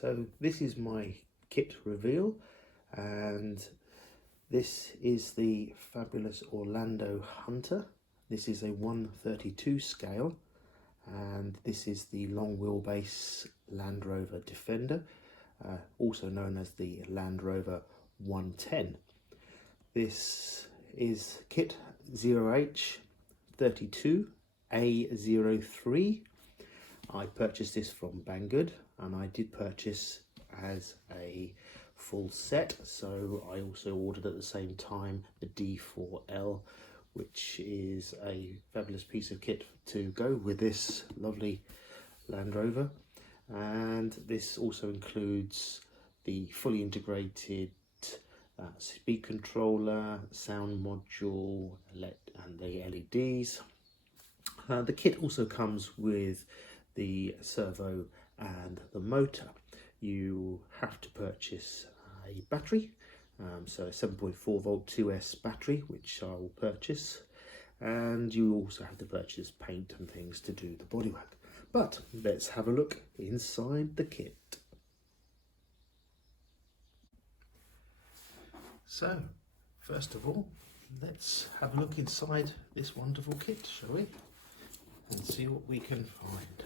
So this is my kit reveal, and this is the fabulous Orlandoo Hunter. This is a 1/32 scale, and this is the long wheelbase Land Rover Defender, also known as the Land Rover 110. This is kit 0H32A03. I purchased this from Banggood, and I did purchase as a full set, so I also ordered at the same time the D4L, which is a fabulous piece of kit to go with this lovely Land Rover. And this also includes the fully integrated speed controller, sound module, and the LEDs. The kit also comes with the servo and the motor. You have to purchase a battery, so a 7.4 volt 2S battery, which I will purchase, and you also have to purchase paint and things to do the bodywork. But let's have a look inside the kit. So first of all, let's have a look inside this wonderful kit, shall we, and see what we can find.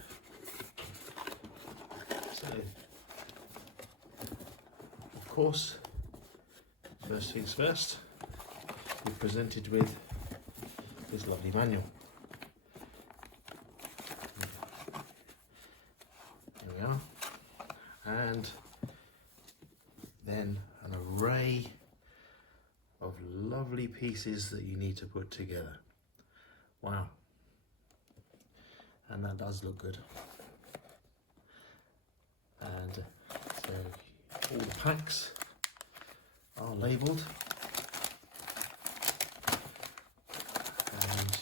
So, of course, first things first, we're presented with this lovely manual. There we are. And then an array of lovely pieces that you need to put together. Wow. And that does look good. And so all the packs are labelled, and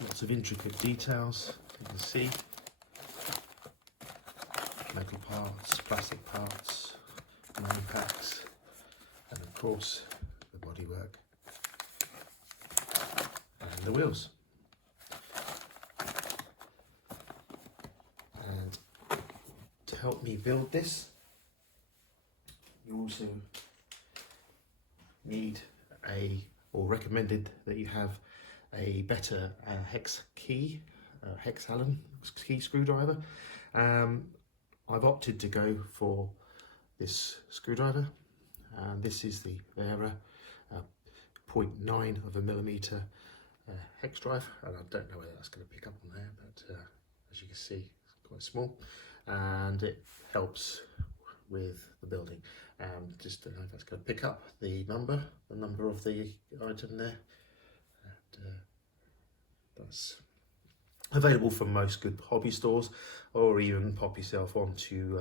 lots of intricate details. You can see metal parts, plastic parts, main packs, and of course the bodywork and the wheels. And to help me build this, you also need or recommended that you have a better hex Allen key screwdriver. I've opted to go for this screwdriver, and this is the Vera 0.9 hex drive, and I don't know whether that's going to pick up on there, but as you can see, it's quite small, and it helps with the building. Just don't know if that's going to pick up the number of the item there. And, that's available from most good hobby stores, or even pop yourself onto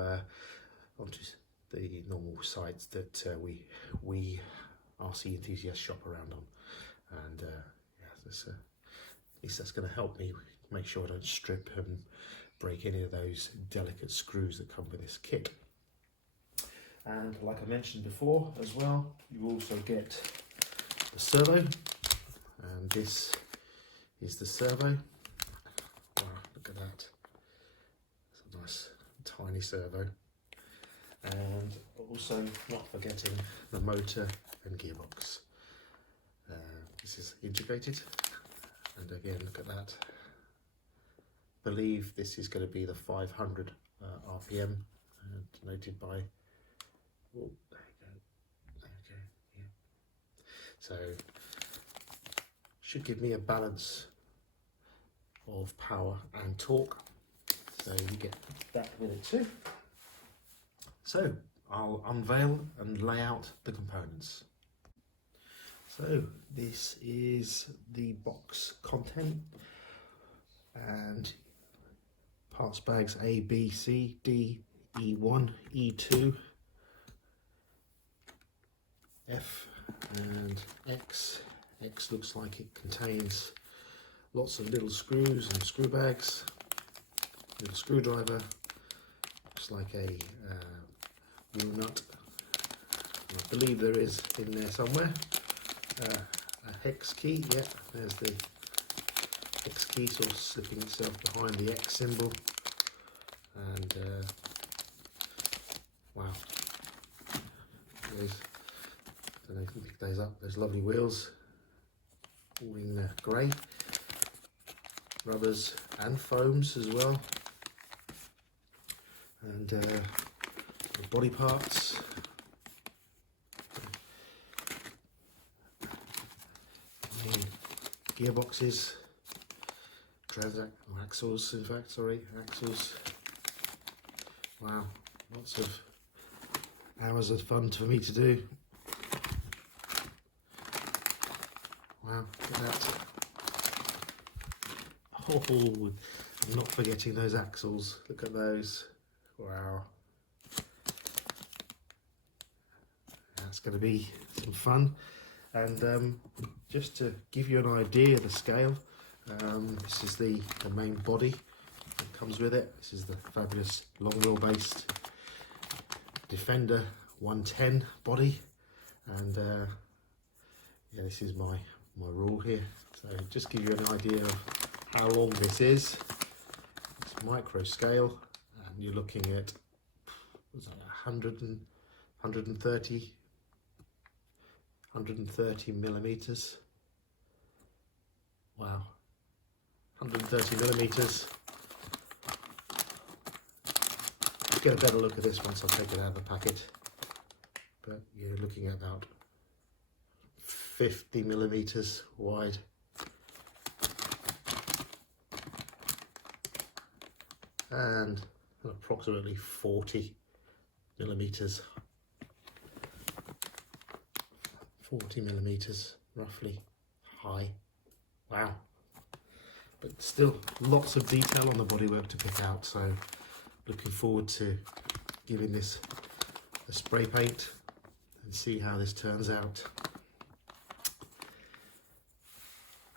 the normal sites that we RC enthusiasts shop around on. And yeah, at least that's going to help me make sure I don't strip and break any of those delicate screws that come with this kit. And like I mentioned before as well, you also get the servo, and this is the servo. Wow, look at that. It's a nice tiny servo. And also not forgetting the motor and gearbox. This is integrated, and again, look at that. I believe this is going to be the 500 RPM, denoted by, oh, there we go, yeah. So should give me a balance of power and torque, so you get that with it too. So I'll unveil and lay out the components. So this is the box content, and parts bags A, B, C, D, E1, E2, F and X. X looks like it contains lots of little screws and screw bags, little screwdriver, looks like a wheel nut, and I believe there is in there somewhere a hex key. Yeah, there's the hex key sort of slipping itself behind the X symbol, and Wow. There's, I don't know if you can pick those up, those lovely wheels, all in grey. Rubbers and foams as well. And the body parts. Gearboxes, axles, in fact, sorry, axles. Wow, lots of hours of fun for me to do. Wow, look at that. Oh, I'm not forgetting those axles. Look at those. Wow. That's going to be some fun. And just to give you an idea of the scale, this is the main body that comes with it. This is the fabulous long wheelbase Defender 110 body, and yeah, this is my rule here. So just give you an idea of how long this is. It's micro scale, and you're looking at 130 millimeters. Wow, 130 millimeters. Get a better look at this once I take it out of the packet, but you're looking at about 50 millimeters wide. And approximately 40 millimeters. 40 millimeters roughly high. Wow. But still lots of detail on the bodywork to pick out, so looking forward to giving this a spray paint and see how this turns out.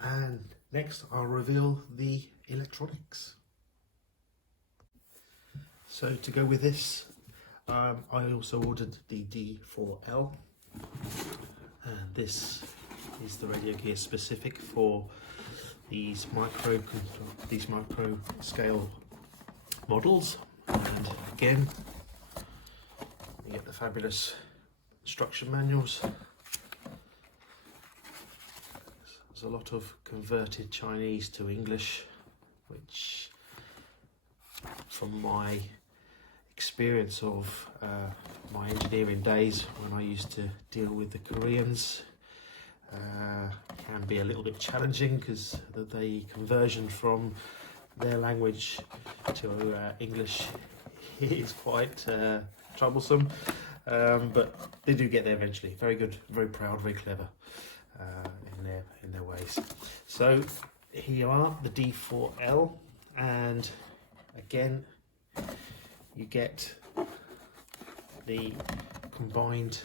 And next I'll reveal the electronics. So to go with this, I also ordered the D4L. And this is the radio gear specific for these micro scale models. And again, you get the fabulous instruction manuals. There's a lot of converted Chinese to English, which, from my experience of my engineering days when I used to deal with the Koreans, can be a little bit challenging, because the conversion from their language to English is quite troublesome, but they do get there eventually. Very good, very proud, very clever in their ways. So here you are, the D4L, and again you get the combined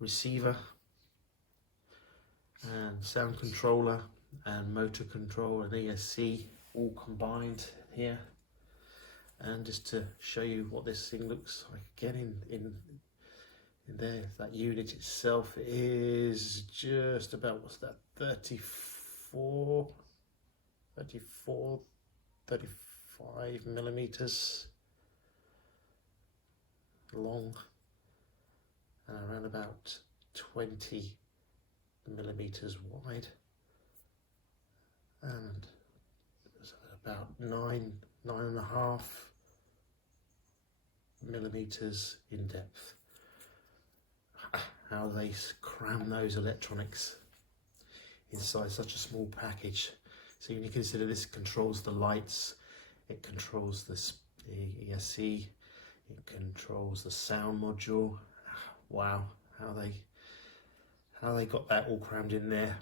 receiver and sound controller and motor control and ESC all combined here. And just to show you what this thing looks like again in there, that unit itself is just about, what's that, 35 millimeters long and around about 20 millimeters wide, and about 9.5 millimeters in depth. How they cram those electronics inside such a small package. So when you consider this controls the lights, it controls the ESC, it controls the sound module. Wow, how they got that all crammed in there.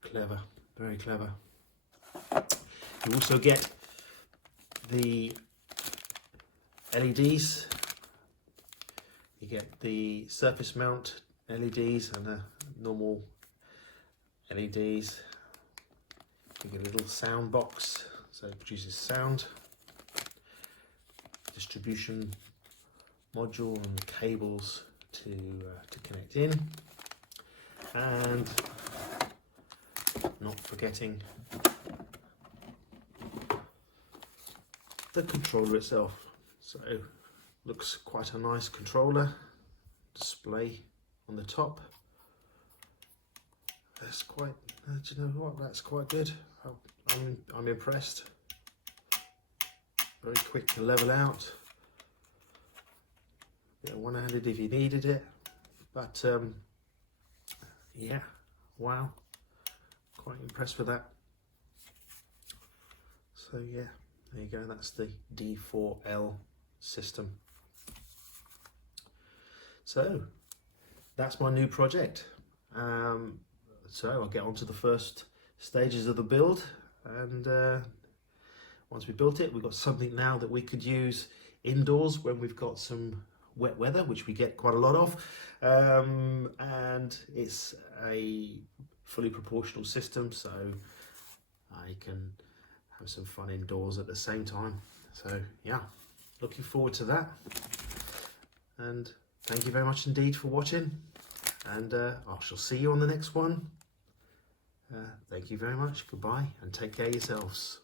Clever, very clever. You also get the LEDs. You get the surface mount LEDs and the normal LEDs. You get a little sound box, so it produces sound. Distribution module and cables to connect in, and not forgetting the controller itself. So looks quite a nice controller display on the top. That's quite, do you know what, that's quite good. I'm impressed. Very quick to level out. Yeah, one-handed if you needed it, but yeah, wow, quite impressed with that. So yeah, there you go, that's the D4L system. So that's my new project. So I'll get on to the first stages of the build, and once we built it, we've got something now that we could use indoors when we've got some wet weather, which we get quite a lot of, and it's a fully proportional system, so I can have some fun indoors at the same time. So yeah, looking forward to that, and thank you very much indeed for watching, and I shall see you on the next one. Thank you very much, goodbye, and take care of yourselves.